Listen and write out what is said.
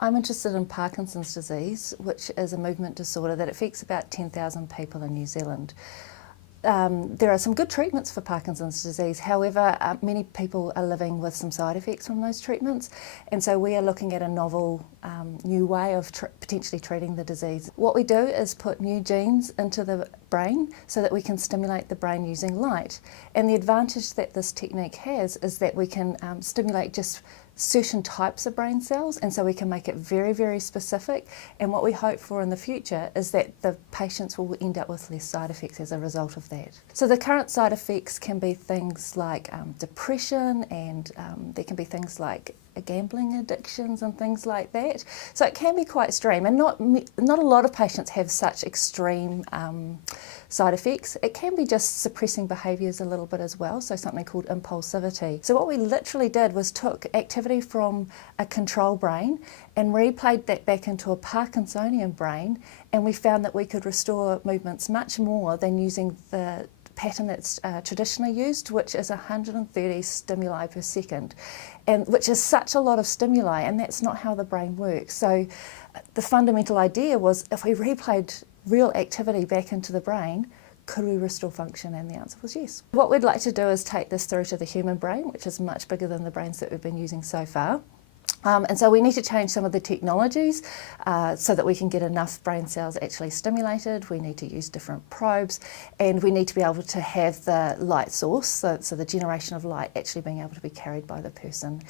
I'm interested in Parkinson's disease, which is a movement disorder that affects about 10,000 people in New Zealand. There are some good treatments for Parkinson's disease, however, many people are living with some side effects from those treatments, and so we are looking at a novel, new way of potentially treating the disease. What we do is put new genes into the brain so that we can stimulate the brain using light, and the advantage that this technique has is that we can stimulate just certain types of brain cells, and so we can make it very, very specific, and what we hope for in the future is that the patients will end up with less side effects as a result of that. So the current side effects can be things like depression, and there can be things like gambling addictions and things like that. So it can be quite extreme, and not a lot of patients have such extreme side effects. It can be just suppressing behaviours a little bit as well, so something called impulsivity. So what we literally did was took activity from a control brain and replayed that back into a Parkinsonian brain, and we found that we could restore movements much more than using the pattern that's traditionally used, which is 130 stimuli per second, and which is such a lot of stimuli, and that's not how the brain works. So the fundamental idea was, if we replayed real activity back into the brain, could we restore function? And the answer was yes. What we'd like to do is take this through to the human brain, which is much bigger than the brains that we've been using so far. And so we need to change some of the technologies so that we can get enough brain cells actually stimulated. We need to use different probes, and we need to be able to have the light source, so the generation of light actually being able to be carried by the person.